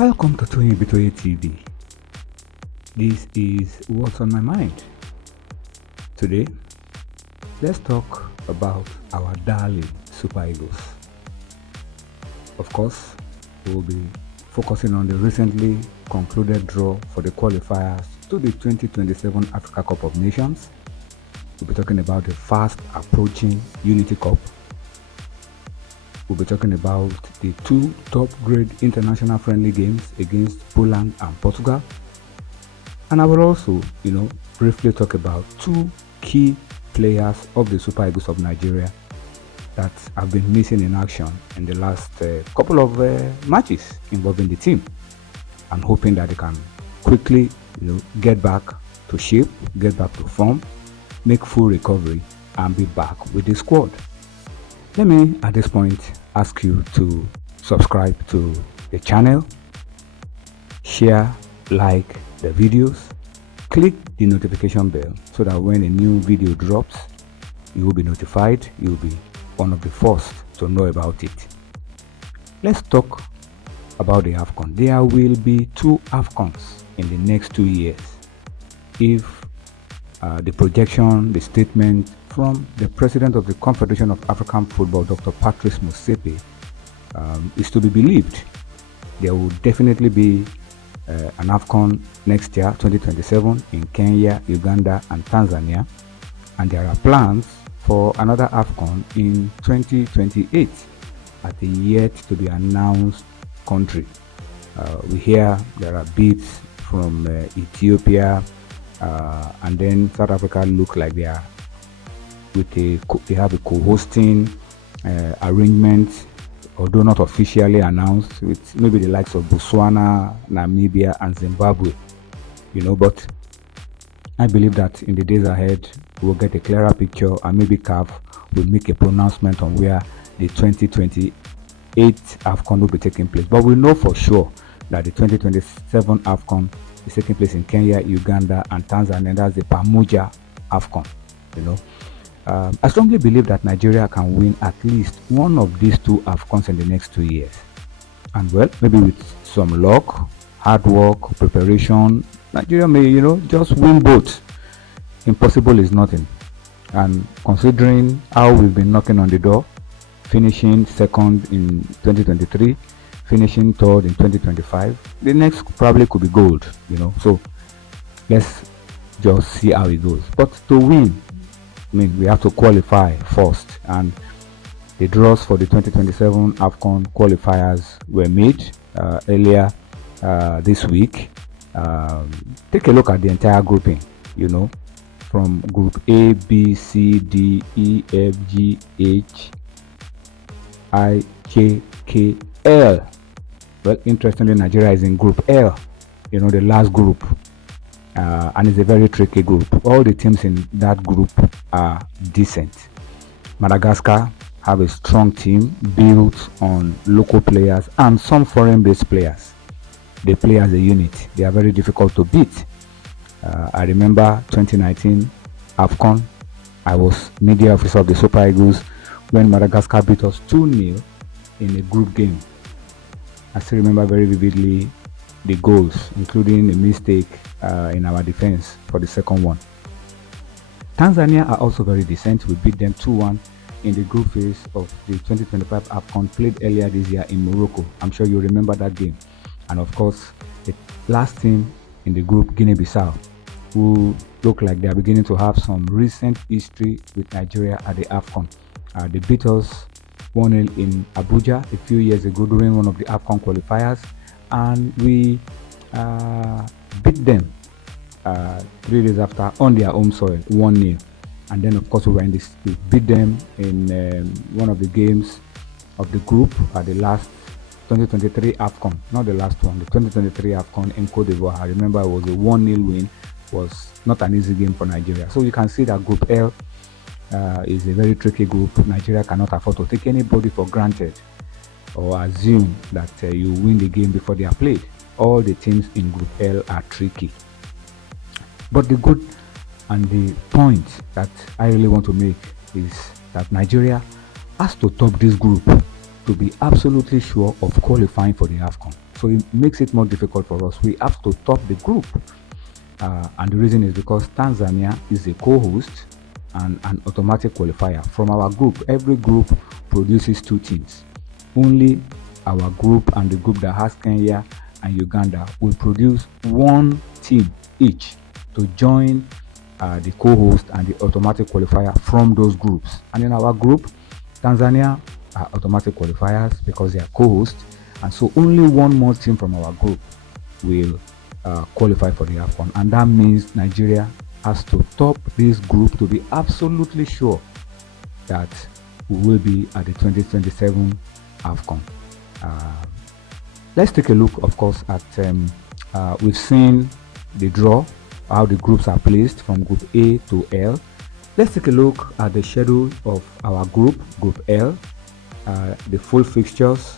Welcome to Tony Bitoye TV. This is what's on my mind. Today, let's talk about our darling Super Eagles. Of course, we'll be focusing on the recently concluded draw for the qualifiers to the 2027 Africa Cup of Nations. We'll be talking about the fast approaching Unity Cup. We'll be talking about the two top-grade international friendly games against Poland and Portugal. And I will also, briefly talk about two key players of the Super Eagles of Nigeria that have been missing in action in the last couple of matches involving the team. I'm hoping that they can quickly, get back to shape, get back to form, make full recovery, and be back with the squad. Let me, at this point, ask you to subscribe to the channel, share, like the videos, click the notification bell so that when a new video drops, you will be notified. You'll be one of the first to know about it. Let's talk about the AFCON. There will be two AFCONs in the next 2 years if the projection, the statement from the president of the Confederation of African Football, Dr. Patrice Motsepe, is to be believed. There will definitely be an AFCON next year, 2027, in Kenya, Uganda, and Tanzania. And there are plans for another AFCON in 2028 at a yet to be announced country. We hear there are bids from Ethiopia, and then South Africa look like they are they have a co-hosting arrangement, although not officially announced, with maybe the likes of Botswana, Namibia, and Zimbabwe. But I believe that in the days ahead we'll get a clearer picture, and maybe CAF will make a pronouncement on where the 2028 AFCON will be taking place. But we know for sure that the 2027 AFCON is taking place in Kenya, Uganda, and Tanzania. That's the Pamoja AFCON. I strongly believe that Nigeria can win at least one of these two AFCONs in the next 2 years. And well, maybe with some luck, hard work, preparation, Nigeria may, just win both. Impossible is nothing. And considering how we've been knocking on the door, finishing second in 2023, finishing third in 2025, the next probably could be gold, So let's just see how it goes. But to win, we have to qualify first, and the draws for the 2027 AFCON qualifiers were made earlier this week. Take a look at the entire grouping, from Group A, B, C, D, E, F, G, H, I, J, K, L. Well, interestingly, Nigeria is in Group L, the last group. And it's a very tricky group. All the teams in that group are decent. Madagascar have a strong team built on local players and some foreign-based players. They play as a unit. They are very difficult to beat. I remember 2019 AFCON. I was media officer of the Super Eagles when Madagascar beat us 2-0 in a group game. I still remember very vividly the goals, including a mistake in our defense for the second one. Tanzania are also very decent. We beat them 2-1 in the group phase of the 2025 AFCON played earlier this year in Morocco. I'm sure you remember that game. And of course, the last team in the group, Guinea-Bissau, who look like they are beginning to have some recent history with Nigeria at the AFCON. They beat us 1-0 in Abuja a few years ago during one of the AFCON qualifiers, and we beat them 3 days after on their home soil, 1-0. And then, of course, we beat them in one of the games of the group at the last 2023 AFCON, not the last one, the 2023 AFCON in Cote d'Ivoire. I remember it was a 1-0 win. It was not an easy game for Nigeria. So you can see that Group L is a very tricky group. Nigeria cannot afford to take anybody for granted or assume that you win the game before they are played. All the teams in Group L are tricky. But the good and the point that I really want to make is that Nigeria has to top this group to be absolutely sure of qualifying for the AFCON. So it makes it more difficult for us. We have to top the group. And the reason is because Tanzania is a co-host and an automatic qualifier. From our group, every group produces 2 teams. Only our group and the group that has Kenya and Uganda will produce 1 team each to join the co-host and the automatic qualifier from those groups. And in our group, Tanzania are automatic qualifiers because they are co-hosts, and so only 1 more team from our group will qualify for the AFCON, and that means Nigeria has to top this group to be absolutely sure that we will be at the 2027 AFCON. Let's take a look, of course, at we've seen the draw, how the groups are placed from Group A to L. Let's take a look at the schedule of our group, Group L, the full fixtures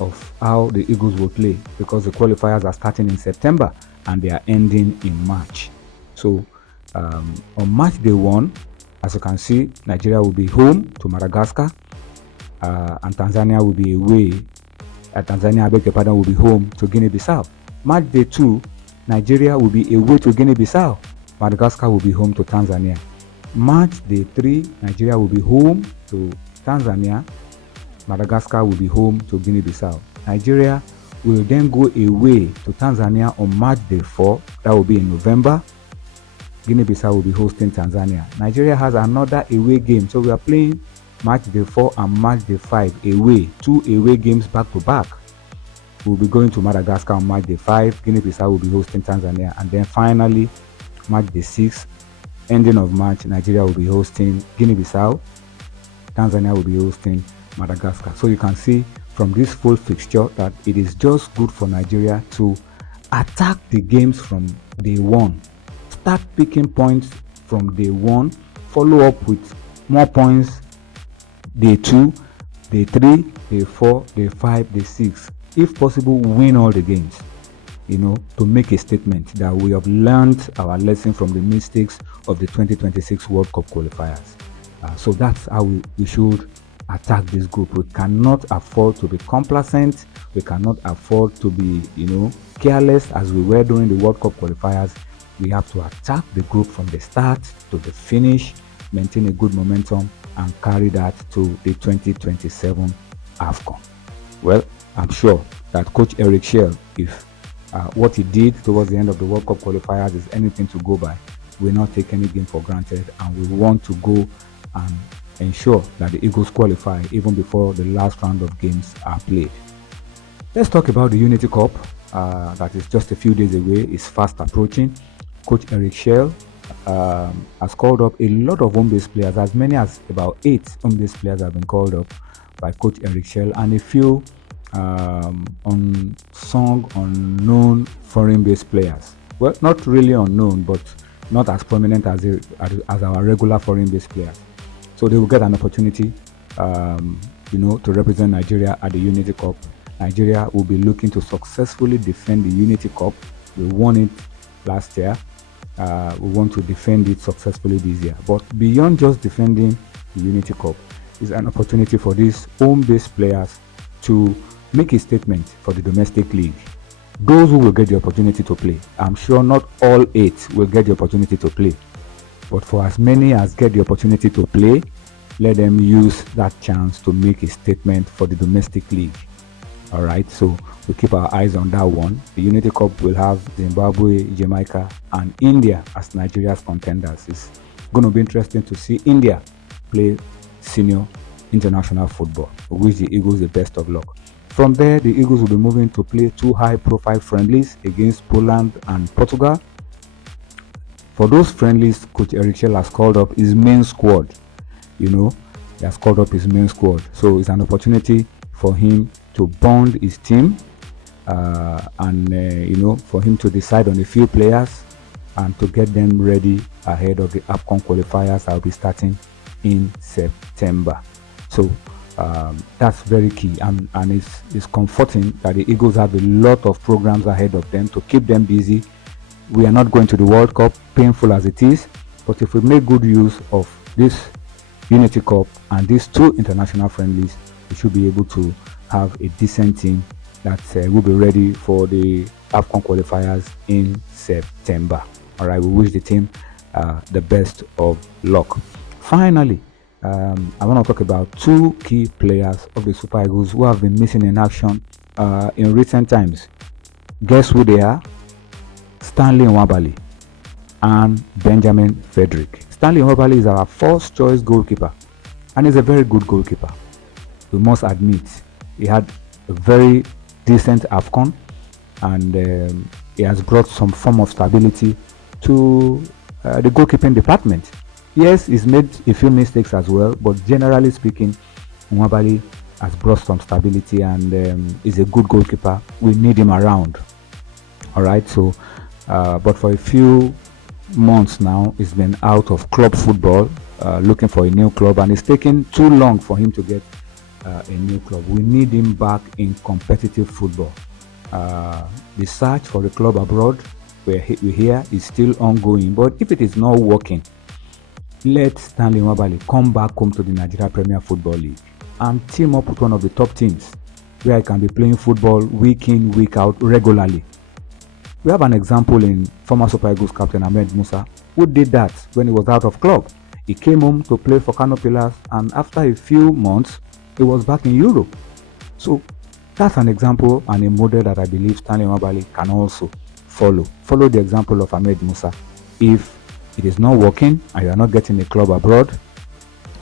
of how the Eagles will play, because the qualifiers are starting in September and they are ending in March. So on March day 1, as you can see, Nigeria will be home to Madagascar, and Tanzania will be away. Tanzania, I beg your pardon, will be home to Guinea-Bissau. March day 2, Nigeria will be away to Guinea-Bissau. Madagascar will be home to Tanzania. March day 3, Nigeria will be home to Tanzania. Madagascar will be home to Guinea-Bissau. Nigeria will then go away to Tanzania on March day 4. That will be in November. Guinea-Bissau will be hosting Tanzania. Nigeria has another away game. So we are playing March day 4 and March day 5 away. 2 away games back to back. We'll be going to Madagascar on March day 5. Guinea-Bissau will be hosting Tanzania. And then finally, March day 6, ending of March, Nigeria will be hosting Guinea-Bissau. Tanzania will be hosting Madagascar. So you can see from this full fixture that it is just good for Nigeria to attack the games from day 1. Start picking points from day 1. Follow up with more points day 2, day 3, day 4, day 5, day 6. If possible, win all the games, to make a statement that we have learned our lesson from the mistakes of the 2026 World Cup qualifiers. So that's how we should attack this group. We cannot afford to be complacent. We cannot afford to be, careless as we were during the World Cup qualifiers. We have to attack the group from the start to the finish, maintain a good momentum, and carry that to the 2027 AFCON. Well, I'm sure that Coach Eric Schell, if what he did towards the end of the World Cup qualifiers is anything to go by, will not take any game for granted, and we want to go and ensure that the Eagles qualify even before the last round of games are played. Let's talk about the Unity Cup that is just a few days away. It's fast approaching. Coach Eric Schell has called up a lot of home-based players. As many as about 8 home-based players have been called up by Coach Eric Schell, and a few unknown foreign-based players. Well, not really unknown, but not as prominent as our regular foreign-based players. So they will get an opportunity, to represent Nigeria at the Unity Cup. Nigeria will be looking to successfully defend the Unity Cup. We won it last year. We want to defend it successfully this year. But beyond just defending the Unity Cup, is an opportunity for these home-based players to make a statement for the domestic league. Those who will get the opportunity to play, I'm sure not all 8 will get the opportunity to play. But for as many as get the opportunity to play, let them use that chance to make a statement for the domestic league. All right, so we keep our eyes on that one. The Unity Cup will have Zimbabwe, Jamaica, and India as Nigeria's contenders. It's going to be interesting to see India play senior international football. We wish the Eagles the best of luck. From there, the Eagles will be moving to play 2 high-profile friendlies against Poland and Portugal. For those friendlies, Coach Eric Schell has called up his main squad. He has called up his main squad. So it's an opportunity for him to bond his team and for him to decide on a few players and to get them ready ahead of the AFCON qualifiers that will be starting in September. So that's very key, and it's comforting that the Eagles have a lot of programs ahead of them to keep them busy. We are not going to the World Cup, painful as it is, but if we make good use of this Unity Cup and these 2 international friendlies, we should be able to have a decent team that will be ready for the AFCON qualifiers in September. All right, we wish the team the best of luck. Finally, I want to talk about two key players of the Super Eagles who have been missing in action in recent times. Guess who they are? Stanley Nwabali and Benjamin Frederick. Stanley Nwabali is our first choice goalkeeper, and he's a very good goalkeeper. We must admit, he had a very decent AFCON, and he has brought some form of stability to the goalkeeping department. Yes, he's made a few mistakes as well, but generally speaking, Nwabali has brought some stability and is a good goalkeeper. We need him around. All right, so but for a few months now, he's been out of club football, looking for a new club, and it's taken too long for him to get a new club. We need him back in competitive football. The search for a club abroad, we hear, is still ongoing, but if it is not working, let Stanley Nwabali come back home to the Nigeria Premier Football League and team up with one of the top teams where he can be playing football week in, week out regularly. We have an example in former Super Eagles captain Ahmed Musa, who did that when he was out of club. He came home to play for Kano Pillars, and after a few months, he was back in Europe. So that's an example and a model that I believe Stanley Nwabali can also follow. Follow the example of Ahmed Musa. If it is not working and you are not getting a club abroad,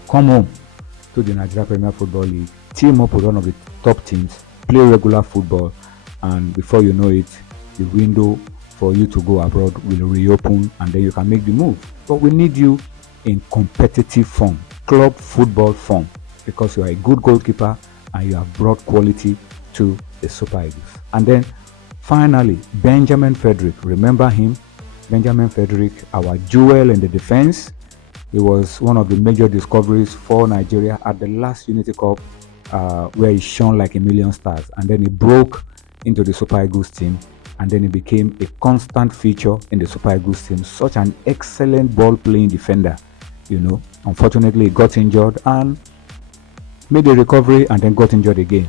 come home to the Nigeria Premier Football League, team up with one of the top teams, play regular football, and before you know it, the window for you to go abroad will reopen, and then you can make the move. But we need you in competitive form, club football form, because you are a good goalkeeper and you have brought quality to the Super Eagles. And then finally, Benjamin Frederick. Remember him? Benjamin Frederick, our jewel in the defense. He was one of the major discoveries for Nigeria at the last Unity Cup, where he shone like a million stars, and then he broke into the Super Eagles team, and then he became a constant feature in the Super Eagles team. Such an excellent ball-playing defender. Unfortunately, he got injured and made a recovery and then got injured again.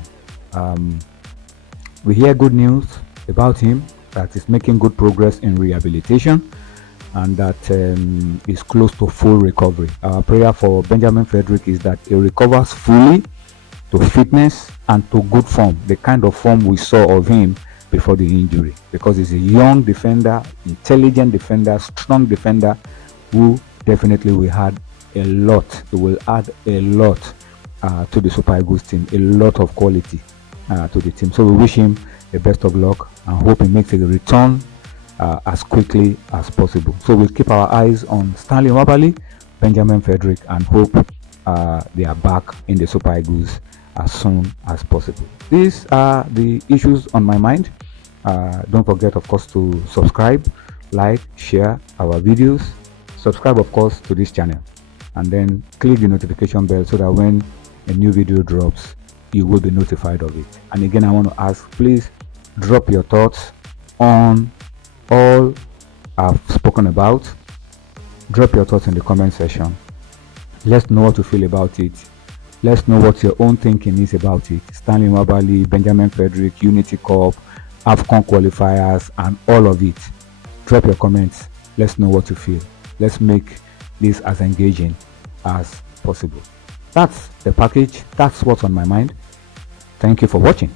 We hear good news about him, that is making good progress in rehabilitation, and that is close to full recovery. Our prayer for Benjamin Frederick is that he recovers fully to fitness and to good form, the kind of form we saw of him before the injury, because he's a young defender, intelligent defender, strong defender, who definitely will add a lot. He will add a lot to the Super Eagles team, a lot of quality to the team. So we wish him the best of luck and hope he makes a return as quickly as possible. So we'll keep our eyes on Stanley Nwabali, Benjamin Frederick, and hope they are back in the Super Eagles as soon as possible. These are the issues on my mind. Don't forget, of course, to subscribe, like, share our videos. Subscribe, of course, to this channel, and then click the notification bell so that when a new video drops, you will be notified of it. And again, I want to ask, please drop your thoughts on all I've spoken about. Drop your thoughts in the comment section. Let's know what you feel about it. Let's know what your own thinking is about it. Stanley Nwabali, Benjamin Frederick, Unity Cup, AFCON qualifiers, and all of it. Drop your comments. Let's know what you feel. Let's make this as engaging as possible. That's the package. That's what's on my mind. Thank you for watching.